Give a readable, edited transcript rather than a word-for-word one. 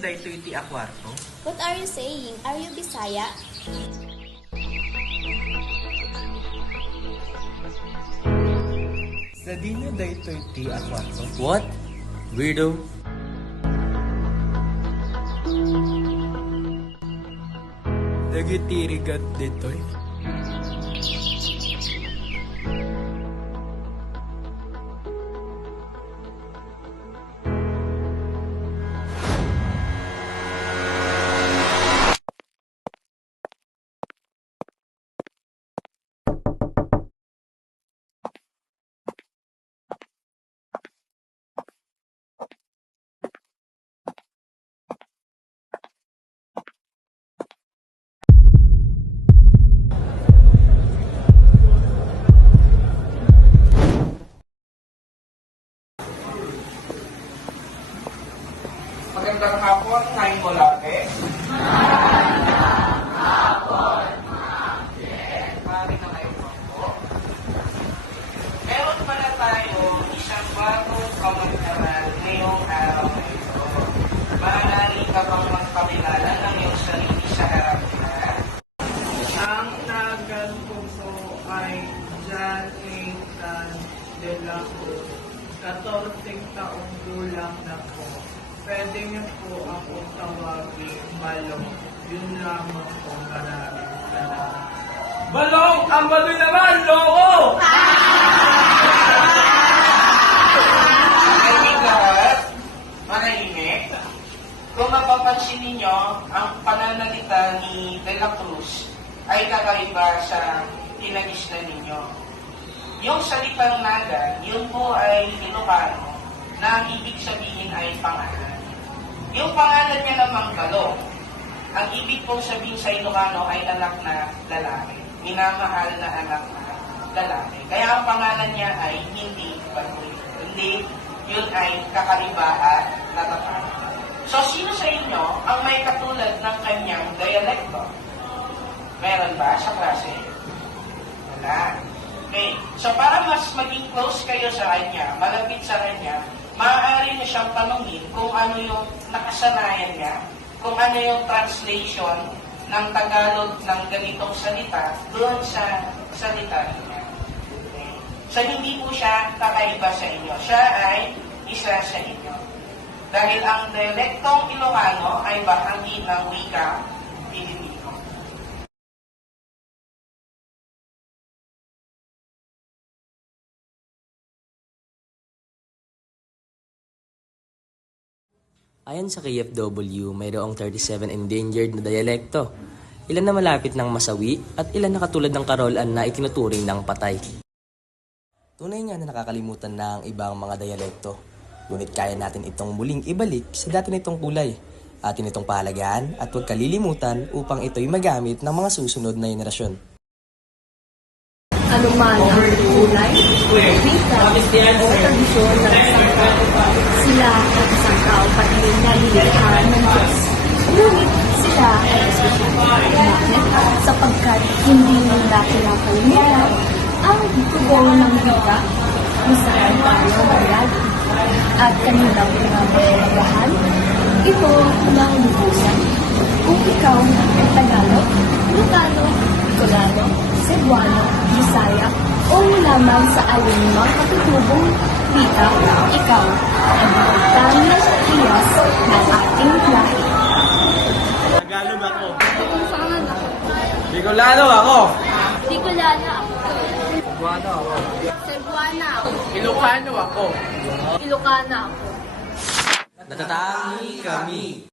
daytoy ti a kwarto? What are you saying? Are you Bisaya? Sa dino daytoy ti a kwarto? What? Weirdo? Nagitirigat ditoy? Magandang hapon, Nay Molate. Mari na kayo po. Meron pala tayo isang bagong kamantaran ngayong araw na ito. Maaari ka bang magpakilala ng iyong sarili sa harap na? Ang nagal puso ay John Nathan de la Cruz. 14 taong gulang na po. Pwede niyo po ako tawagin Balong. Yun lamang po, maraming salamat. Balong! Ang baloy naman! Loko! Manahimik lahat. Manahimik. Kung mapapansin ninyo, ang pananalita ni De La Cruz ay kakaiba sa kinagisnan ninyo. Yung salitang naga, yun po ay Ilocano na ang ibig sabihin ay pangalan. Yung pangalan niya namang Balong, ang ibig pong sabihin sa Ilocano ay anak na lalaki. Minamahal na anak na lalaki. Kaya ang pangalan niya ay hindi Balong. Hindi, yun ay kakaiba at natapat. So, sino sa inyo ang may katulad ng kanyang dialekto? Meron ba sa klase? Wala. Okay. So, para mas maging close kayo sa kanya, malapit sa kanya, maaari niyo siyang tanungin kung ano yung nakasanayan niya, kung ano yung translation ng Tagalog ng ganitong salita doon sa salita niya. Okay. So, hindi po siya kakaiba sa inyo. Siya ay isa sa inyo. Dahil ang dialektong Ilocano ay bahagi ng wika Pilipino. Ayon sa KFW, mayroong 37 endangered na dialekto. Ilan na malapit ng masawi at ilan na katulad ng Karolan na itinuturing ng patay. Tunay nga na nakakalimutan na ang ibang mga dialekto. Ngunit kaya natin itong muling ibalik sa dati nitong kulay. Atin itong pahalagahan at huwag kalilimutan upang ito'y magamit ng mga susunod na henerasyon. Anuman ang kulay, wika, o tradisyon ng isang tao. Sila ay isang tao pati na nilikha ng Diyos. Ngunit sila ay espesyal. Bakit? Sapagkat hindi nila kinakalimutan ang tugon ng wika kung saan tayo mayagi at kanilang pinamahalagaan. Ito ng lubusan. Kung ikaw ay Tagalog, Ilocano, Bicolano, Cebuano, Bisaya, o lamang sa alinmang katutubong wika, ikaw ay bigtang iyas ng ating lahi. Tagalog ako. Pangan ako. Bicolano ako. Bicolana ako. Cebuano ako. Cebuana ako. Ilocano ako. Ilocana ako. Natatangi kami!